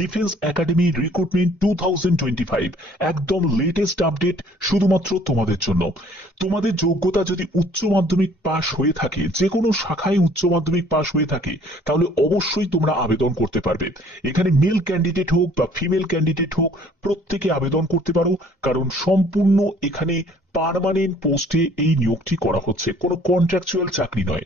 Defence academy recruitment 2025 একদম latest update শুধুমাত্র তোমাদের জন্য। তোমাদের যোগ্যতা যদি উচ্চ মাধ্যমিক পাশ হয়ে থাকে, যে কোনো শাখায় উচ্চ মাধ্যমিক পাশ হয়ে থাকে, তাহলে অবশ্যই তোমরা আবেদন করতে পারবে। এখানে মেল ক্যান্ডিডেট হোক বা ফিমেল ক্যান্ডিডেট হোক, প্রত্যেকে আবেদন করতে পারো, কারণ সম্পূর্ণ এখানে পার্মানেন্ট পোস্টে এই নিয়োগটি করা হচ্ছে, কোনো কন্ট্রাকচুয়াল চাকরি নয়।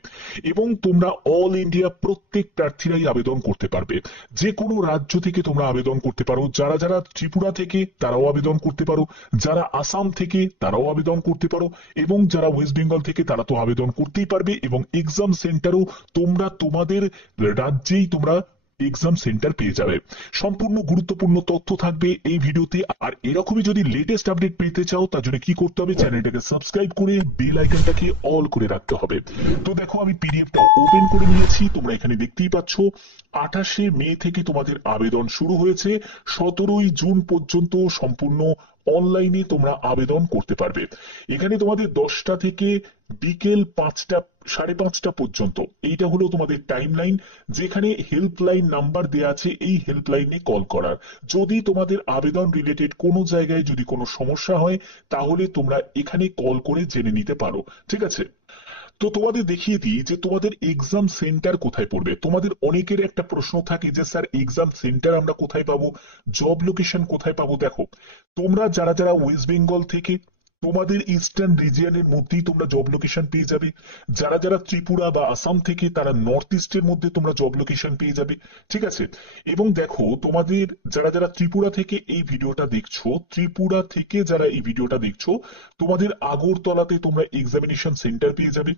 এবং তোমরা অল ইন্ডিয়া প্রত্যেক প্রার্থীরাই আবেদন করতে পারবে। যে কোনো রাজ্য থেকে তোমরা আবেদন করতে পারো। যারা যারা ত্রিপুরা থেকে তারাও আবেদন করতে পারো, যারা আসাম থেকে তারাও আবেদন করতে পারো, এবং যারা ওয়েস্ট বেঙ্গল থেকে তারা তো আবেদন করতেই পারবে। এবং এক্সাম সেন্টারও তোমরা তোমাদের রাজ্যেই তোমরা এক্সাম সেন্টার পেয়ে যাবে। সম্পূর্ণ গুরুত্বপূর্ণ তথ্য থাকবে এই ভিডিওতে। আর এরকমই যদি লেটেস্ট আপডেট পেতে চাও, তার জন্য কি করতে হবে, চ্যানেলটাকে সাবস্ক্রাইব করে বেল আইকনটাকে অল করে রাখতে হবে। তো দেখো, আমি পিডিএফটা ওপেন করে নিয়েছি, তোমরা এখানে দেখতেই পাচ্ছ। 28শে মে থেকে তোমাদের আবেদন শুরু হয়েছে, 17ই জুন পর্যন্ত সম্পূর্ণ অনলাইনে তোমরা আবেদন করতে পারবে। এখানে তোমাদের 10টা থেকে বিকেল 5টা 5:30 পর্যন্ত এইটা হলো তোমাদের টাইম লাইন, যেখানে হেল্পলাইন নাম্বার দেওয়া আছে, এই হেল্পলাইনে কল করার। যদি তোমাদের আবেদন রিলেটেড কোনো জায়গায় যদি কোনো সমস্যা হয়, তাহলে তোমরা এখানে কল করে জেনে নিতে পারো, ঠিক আছে। তো তোমাদের দেখিয়ে দিই যে তোমাদের এক্সাম সেন্টার কোথায় পড়বে। তোমাদের অনেকের একটা প্রশ্ন থাকে যে স্যার এক্সাম সেন্টার আমরা কোথায় পাবো, জব লোকেশন কোথায় পাবো। দেখো, তোমরা যারা যারা ওয়েস্ট বেঙ্গল থেকে, তোমাদের ইস্টার্ন রিজিয়নের মধ্যেই তোমরা জব লোকেশন পেয়ে যাবে। যারা যারা ত্রিপুরা বা আসাম থেকে, তারা নর্থ ইস্টের মধ্যে তোমরা জব লোকেশন পেয়ে যাবে, ঠিক আছে। এবং দেখো, তোমাদের যারা যারা ত্রিপুরা থেকে এই ভিডিওটা দেখছো, ত্রিপুরা থেকে যারা এই ভিডিওটা দেখছো, তোমাদের আগরতলাতে তোমরা এক্সামিনেশন সেন্টার পেয়ে যাবে।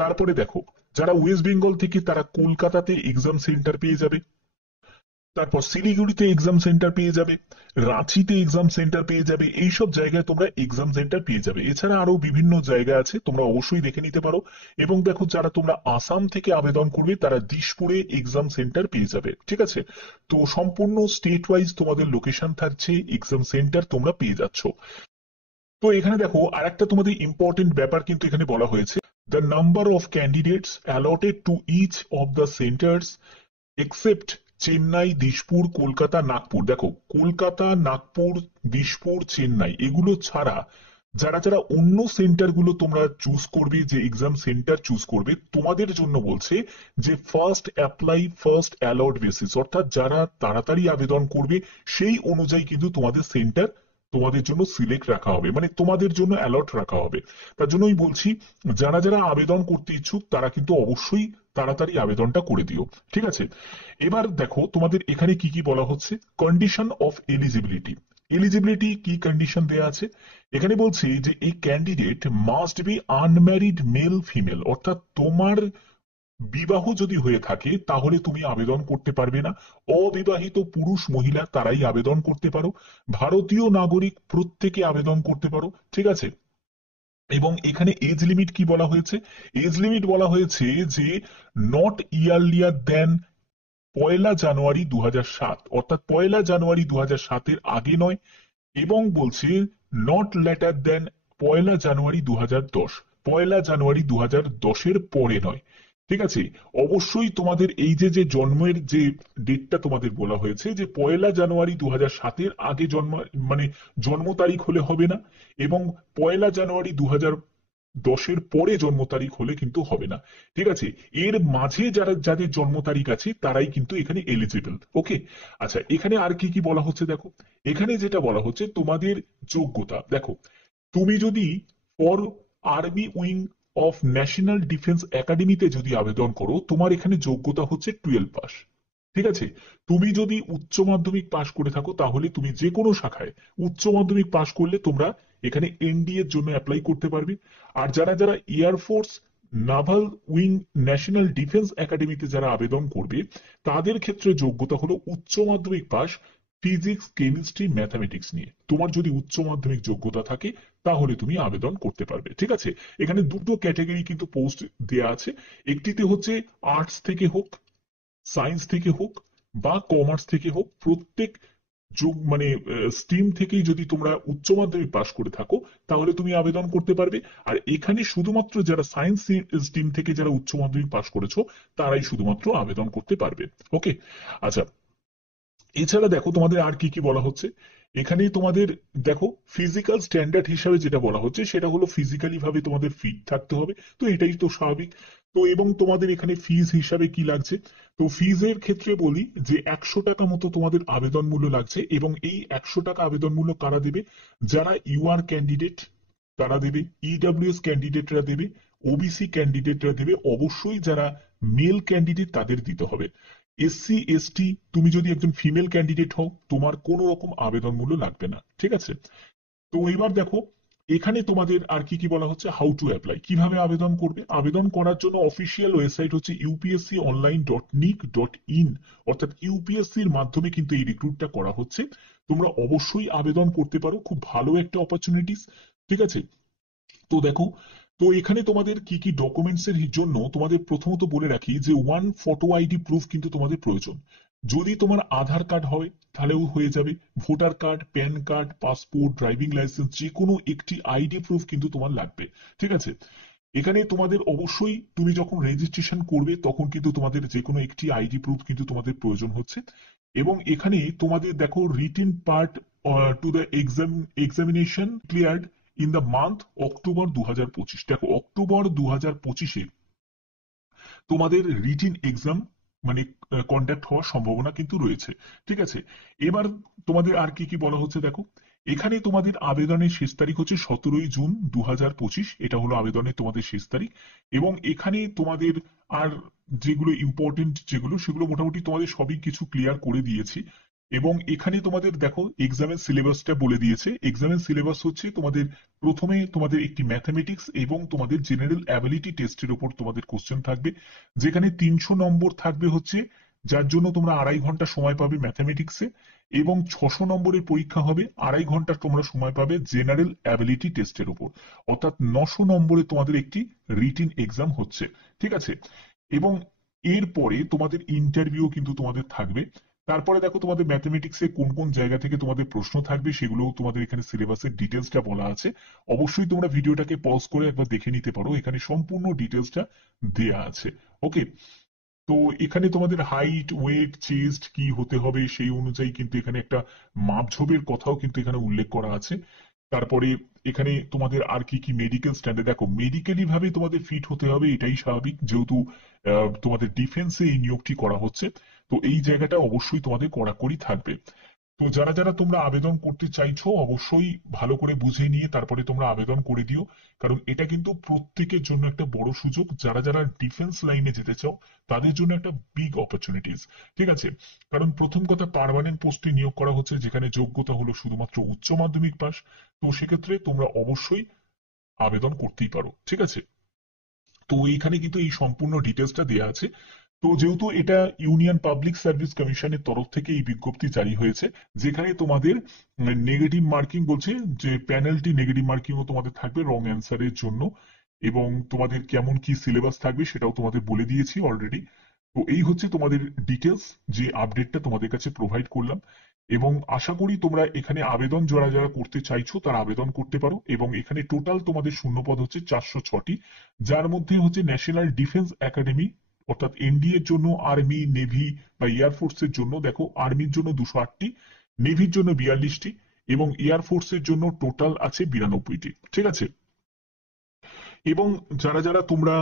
তারপরে দেখো, যারা ওয়েস্ট বেঙ্গল থেকে তারা কলকাতাতে এক্সাম সেন্টার পেয়ে যাবে। তারপর শিলিগুড়িতে এক্সাম সেন্টার পেয়ে যাবে, রাঁচিতে এক্সাম সেন্টার পেয়ে যাবে। এইসব জায়গায় তোমরা এক্সাম সেন্টার পেয়ে যাবে। এছাড়া আরো বিভিন্ন জায়গা আছে, তোমরা অবশ্যই দেখে নিতে পারো। এবং দেখো, যারা তোমরা আসাম থেকে আবেদন করবে, তারা দিশপুরে এক্সাম সেন্টার পেয়ে যাবে, ঠিক আছে। তো সম্পূর্ণ স্টেট ওয়াইজ তোমাদের লোকেশন থাকছে, এক্সাম সেন্টার তোমরা পেয়ে যাচ্ছ। তো এখানে দেখো, আরেকটা তোমাদের ইম্পর্টেন্ট ব্যাপার কিন্তু এখানে বলা হয়েছে, the number of candidates allotted to each of the centres except Chennai, Dispur, Kolkata, Nagpur. দেখো, কলকাতা, নাগপুর, দিশপুর, চেন্নাই এগুলো ছাড়া যারা যারা অন্য সেন্টারগুলো তোমরা চুজ করবে, যে এক্সাম সেন্টার চুজ করবে, তোমাদের জন্য বলছে যে first apply first allot basis, অর্থাৎ যারা তাড়াতাড়ি আবেদন করবে সেই অনুযায়ী কিন্তু তোমাদের সেন্টার তোমাদের জন্য সিলেক্ট রাখা হবে, মানে তোমাদের জন্য অ্যালট রাখা হবে। তার জন্যই বলছি, যারা যারা আবেদন করতে ইচ্ছুক তারা কিন্তু অবশ্যই তাড়াতাড়ি আবেদনটা করে দিও, ঠিক আছে। এবার দেখো, তোমাদের এখানে কি কি বলা হচ্ছে, কন্ডিশন অফ এলিজিবিলিটি। এলিজিবিলিটি কি কন্ডিশন দেয়া আছে, এখানে বলছি যে এই candidate must be unmarried male female, অর্থাৎ তোমার বিবাহ যদি হয়ে থাকে তাহলে তুমি আবেদন করতে পারবে না। অবিবাহিত পুরুষ মহিলা তারাই আবেদন করতে পারো। ভারতীয় নাগরিক প্রত্যেকে আবেদন করতে পারো, ঠিক আছে। এবং এখানে এজ লিমিট কি বলা হয়েছে, এজ লিমিট বলা হয়েছে যে নট ইয়ারলিয়ার দেন 1 জানুয়ারি 2007, অর্থাৎ 1 জানুয়ারি 2007-এর আগে নয়। এবং বলছে নট লেটার দেন 1 জানুয়ারি 2010, 1 জানুয়ারি 2010-এর পরে নয়, ঠিক আছে। অবশ্যই তোমাদের এই যে যে জন্মের যে ডেটটা তোমাদের বলা হয়েছে, যে 1 জানুয়ারি 2007-এর আগে জন্ম, মানে জন্ম তারিখ হলে হবে না, এবং 1 জানুয়ারি 2010-এর পরে জন্ম তারিখ হলে কিন্তু হবে না, ঠিক আছে। এর মাঝে যারা যাদের জন্ম তারিখ আছে তারাই কিন্তু এখানে এলিজিবল, ওকে। আচ্ছা, এখানে আর কি কি বলা হচ্ছে দেখো, এখানে যেটা বলা হচ্ছে তোমাদের যোগ্যতা। দেখো, তুমি যদি for army wing of national defence একাডেমিতে যদি আবেদন করো, তোমার এখানে যোগ্যতা হচ্ছে 12 পাস, ঠিক আছে। তুমি যদি উচ্চ মাধ্যমিক পাশ করে থাকো, তাহলে তুমি যে কোনো শাখায় উচ্চ মাধ্যমিক পাশ করলে তোমরা এখানে এনডিএ এর জন্য অ্যাপ্লাই করতে পারবে। আর যারা যারা air force naval wing national defence একাডেমিতে যারা আবেদন করবে, তাদের ক্ষেত্রে যোগ্যতা হলো উচ্চ মাধ্যমিক পাশ ফিজিক্স, কেমিস্ট্রি, ম্যাথামেটিক্স নিয়ে। তোমার যদি উচ্চ মাধ্যমিক যোগ্যতা থাকে তাহলে তুমি আবেদন করতে পারবে, ঠিক আছে। এখানে দুটো ক্যাটাগরি কিন্তু পোস্ট দেয়া আছে, একটিতে হচ্ছে আর্টস থেকে হোক, সায়েন্স থেকে হোক বা কমার্স থেকে হোক, প্রত্যেক যোগ মানে স্ট্রিম থেকেই যদি তোমরা উচ্চ মাধ্যমিক পাশ করে থাকো তাহলে তুমি আবেদন করতে পারবে। আর এখানে শুধুমাত্র যারা সায়েন্স স্ট্রিম থেকে যারা উচ্চ মাধ্যমিক পাশ করেছো তারাই শুধুমাত্র আবেদন করতে পারবে, ওকে। আচ্ছা, এছাড়া দেখো তোমাদের আর কি কি বলা হচ্ছে এখানে তোমাদের। দেখো ফিজিক্যাল স্ট্যান্ডার্ড হিসাবে যেটা বলা হচ্ছে সেটা হলো ফিজিক্যালি ভাবে তোমাদের ফিট থাকতে হবে, তো এটাই তো স্বাভাবিক। তো এবং তোমাদের এখানে ফিজ হিসাবে কি লাগছে, তো ফিজের ক্ষেত্রে বলি যে 100 টাকা মতো তোমাদের আবেদন মূল্য লাগছে, এবং এই 100 টাকা আবেদন মূল্য কারা দেবে, যারা ইউআর ক্যান্ডিডেট তারা দেবে, ইডব্লিউএস ক্যান্ডিডেটরা দেবে, ওবিসি ক্যান্ডিডেটরা দেবে, অবশ্যই যারা মেল ক্যান্ডিডেট তাদের দিতে হবে। এসসি এসটি তুমি যদি একজন ফিমেল ক্যান্ডিডেট হও তোমার কোনো রকম আবেদন মূল্য লাগবে না, ঠিক আছে। তো এবার দেখো এখানে তোমাদের আর কি কি বলা হচ্ছে, হাউ টু অ্যাপ্লাই, কিভাবে আবেদন করবে। আবেদন করার জন্য অফিসিয়াল ওয়েবসাইট হচ্ছে upsconline.nic.in, অর্থাৎ ইউপিএসসির মাধ্যমে কিন্তু এই রিক্রুটটা করা হচ্ছে। তোমরা অবশ্যই আবেদন করতে পারো, খুব ভালো একটা অপরচুনিটিস, ঠিক আছে। তো দেখো, তো এখানে তোমাদের কি কি ডকুমেন্টস এর জন্য তোমাদের প্রথমত বলে রাখি যে ওয়ান ফটো আইডি প্রুফ কিন্তু তোমাদের প্রয়োজন। যদি তোমার আধার কার্ড হয় তাহলেও হয়ে যাবে, voter card, pan card, passport, driving licence, যে কোনো একটি আইডি প্রুফ কিন্তু তোমার লাগবে, ঠিক আছে। এখানে তোমাদের অবশ্যই তুমি যখন রেজিস্ট্রেশন করবে তখন কিন্তু তোমাদের যে কোনো একটি আইডি প্রুফ কিন্তু তোমাদের প্রয়োজন হচ্ছে। এবং এখানে তোমাদের দেখো written part to the examination cleared in the month October 2025। দেখো অক্টোবর 2025-এ তোমাদের রিটিন এক্সাম মানে কন্ডাক্ট হওয়ার সম্ভাবনা কিন্তু রয়েছে, ঠিক আছে। এবার তোমাদের আর কি কি বলা হচ্ছে দেখো, এখানে তোমাদের আবেদনের শেষ তারিখ হচ্ছে 17ই জুন 2025, এটা হলো আবেদনের তোমাদের শেষ তারিখ। এবং এখানে তোমাদের আর যেগুলো ইম্পর্টেন্ট যেগুলো সেগুলো মোটামুটি তোমাদের সবই কিছু ক্লিয়ার করে দিয়েছি। এবং এখানে তোমাদের দেখো এক্সামের সিলেবাসটা বলে দিয়েছে। এক্সামের সিলেবাস হচ্ছে তোমাদের প্রথমে তোমাদের একটি ম্যাথমেটিক্স এবং তোমাদের জেনারেল অ্যাবিলিটি টেস্টের উপর তোমাদের কোশ্চেন থাকবে, যেখানে 300 নম্বর থাকবে হচ্ছে, যার জন্য তোমরা 2.5 ঘন্টা সময় পাবে ম্যাথমেটিক্সে, এবং 600 নম্বরের পরীক্ষা হবে, 2.5 ঘন্টা তোমরা সময় পাবে জেনারেল অ্যাবিলিটি টেস্টের উপর। অর্থাৎ 900 নম্বরে তোমাদের একটি রিটিন এক্সাম হচ্ছে, ঠিক আছে। এবং এরপরে তোমাদের ইন্টারভিউ কিন্তু তোমাদের থাকবে। তারপরে দেখো তোমাদের ম্যাথমেটিক্সে কোন কোন জায়গা থেকে তোমাদের প্রশ্ন থাকবে সেগুলো তোমাদের এখানে সিলেবাসের ডিটেলসটা বলা আছে। অবশ্যই তোমরা ভিডিওটাকে পজ করে একবার দেখে নিতে পারো, এখানে সম্পূর্ণ ডিটেলসটা দেয়া আছে। ওকে, তো এখানে তোমাদের হাইট, ওয়েট, চেস্ট কি হতে হবে সেই অনুযায়ী কিন্তু এখানে একটা মাপঝোপের কথাও কিন্তু এখানে উল্লেখ করা আছে। তারপরে এখানে তোমাদের আর কি কি মেডিকেল স্ট্যান্ডার্ড, দেখো মেডিকেলি ভাবে তোমাদের ফিট হতে হবে, এটাই স্বাভাবিক, যেহেতু তোমাদের ডিফেন্সে এই নিয়োগটি করা হচ্ছে। তো এই জায়গাটা অবশ্যই তোমাদের কড়াকড়ি থাকবে। তো যারা যারা তোমরা আবেদন করতে চাইছো অবশ্যই ভালো করে বুঝে নিয়ে তারপরে তোমরা আবেদন করে দিও, কারণ এটা কিন্তু প্রত্যেকের জন্য একটা বড় সুযোগ। যারা যারা ডিফেন্স লাইনে যেতে চাও তাদের জন্য একটা বিগ অপরচুনিটিস, ঠিক আছে। কারণ প্রথম কথা, পার্মানেন্ট পোস্টে নিয়োগ করা হচ্ছে যেখানে যোগ্যতা হলো শুধুমাত্র উচ্চ মাধ্যমিক পাস। তো সেক্ষেত্রে তোমরা অবশ্যই আবেদন করতেই পারো, ঠিক আছে। তো এইখানে কিন্তু এই সম্পূর্ণ ডিটেলসটা দেওয়া আছে। তো যেহেতু এটা ইউনিয়ন পাবলিক সার্ভিস কমিশনের তরফ থেকে এই বিজ্ঞপ্তি জারি হয়েছে, যেখানে তোমাদের নেগেটিভ মার্কিং বলছে যে পেনাল্টি নেগেটিভ মার্কিংও তোমাদের থাকবে রং অ্যান্সারের জন্য। এবং তোমাদের কেমন কি সিলেবাস থাকবে সেটাও তোমাদের বলে দিয়েছি অলরেডি। তো এই হচ্ছে তোমাদের ডিটেলস, যে আপডেটটা তোমাদের কাছে প্রোভাইড করলাম। এবং আশা করি তোমরা এখানে আবেদন যারা যারা করতে চাইছো তারা আবেদন করতে পারো। এবং এখানে টোটাল তোমাদের শূন্যপদ হচ্ছে 406টি, যার মধ্যে হচ্ছে ন্যাশনাল ডিফেন্স একাডেমি অর্থাৎ এনডিএ এর জন্য, আর্মি, নেভি বা এয়ারফোর্সের জন্য দেখো আর্মির জন্য 208টি, নেভির জন্য 42টি, এবং এয়ারফোর্সের জন্য টোটাল আছে 92টি, ঠিক আছে। এবং যারা যারা তোমরা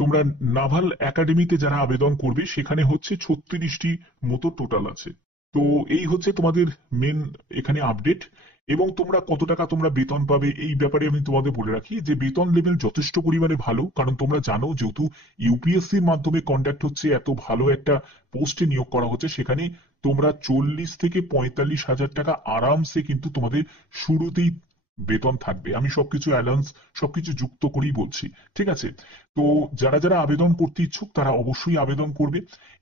তোমরা নাভাল একাডেমিতে যারা আবেদন করবে সেখানে হচ্ছে 36টি মতো টোটাল আছে। তো এই হচ্ছে তোমাদের মেন এখানে আপডেট। এবং তোমরা কত টাকা তোমরা বেতন পাবে এই ব্যাপারে আমি তোমাদের বলে রাখি যে বেতন লেভেল যথেষ্ট পরিমাণে ভালো, কারণ তোমরা জানো যেহেতু ইউপিএসসির মাধ্যমে কন্ডাক্ট হচ্ছে, এত ভালো একটা পোস্টে নিয়োগ করা হচ্ছে, সেখানে তোমরা 40 থেকে 45 হাজার টাকা আরামসে কিন্তু তোমাদের শুরুতেই বেতন থাকবে। আমি সবকিছু অ্যালাউন্স সবকিছু যুক্ত করেই বলছি, ঠিক আছে। তো যারা যারা আবেদন করতে ইচ্ছুক তারা অবশ্যই আবেদন করবে।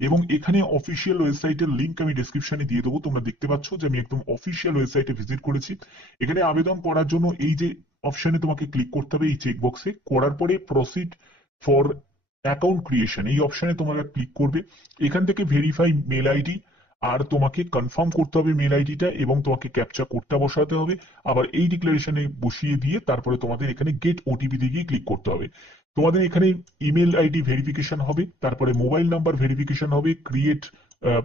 এবং এখানে অফিসিয়াল ওয়েবসাইটের লিংক আমি ডেসক্রিপশনে দিয়ে দেবো, তোমরা দেখতে পাচ্ছ যে আমি একদম অফিসিয়াল ওয়েবসাইটে ভিজিট করেছি। এখানে আবেদন করার জন্য এই যে অপশনে তোমাকে ক্লিক করতে হবে এই চেকবক্সে, করার পরে প্রসিড ফর অ্যাকাউন্ট ক্রিয়েশন এই অপশনে তোমরা ক্লিক করবে। এখান থেকে ভেরিফাই মেল আইডি, আর তোমাকে কনফার্ম করতে হবে মেল আইডিটা, এবং তোমাকে ক্যাপচা কোডটা বসাতে হবে। আবার এই ডিক্লারেশনে বসিয়ে দিয়ে তারপরে তোমাদের এখানে গেট ওটিপি দিয়ে গিয়ে ক্লিক করতে হবে। তোমাদের এখানে ইমেল আইডি ভেরিফিকেশন হবে, তারপরে মোবাইল নাম্বার ভেরিফিকেশন হবে, ক্রিয়েট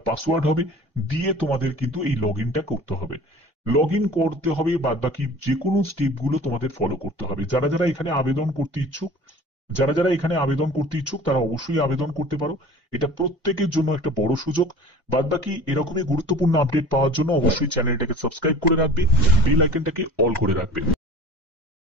পাসওয়ার্ড হবে, দিয়ে তোমাদের কিন্তু এই লগ ইনটা করতে হবে। লগ ইন করতে হবে, বাদ বাকি যে কোনো স্টেপগুলো তোমাদের ফলো করতে হবে। যারা যারা এখানে আবেদন করতে ইচ্ছুক, তারা অবশ্যই আবেদন করতে পারো। এটা প্রত্যেকের জন্য একটা বড় সুযোগ। বাদ বাকি এরকমই গুরুত্বপূর্ণ আপডেট পাওয়ার জন্য অবশ্যই চ্যানেলটাকে সাবস্ক্রাইব করে রাখবে, বেল আইকনটাকে অল করে রাখবে।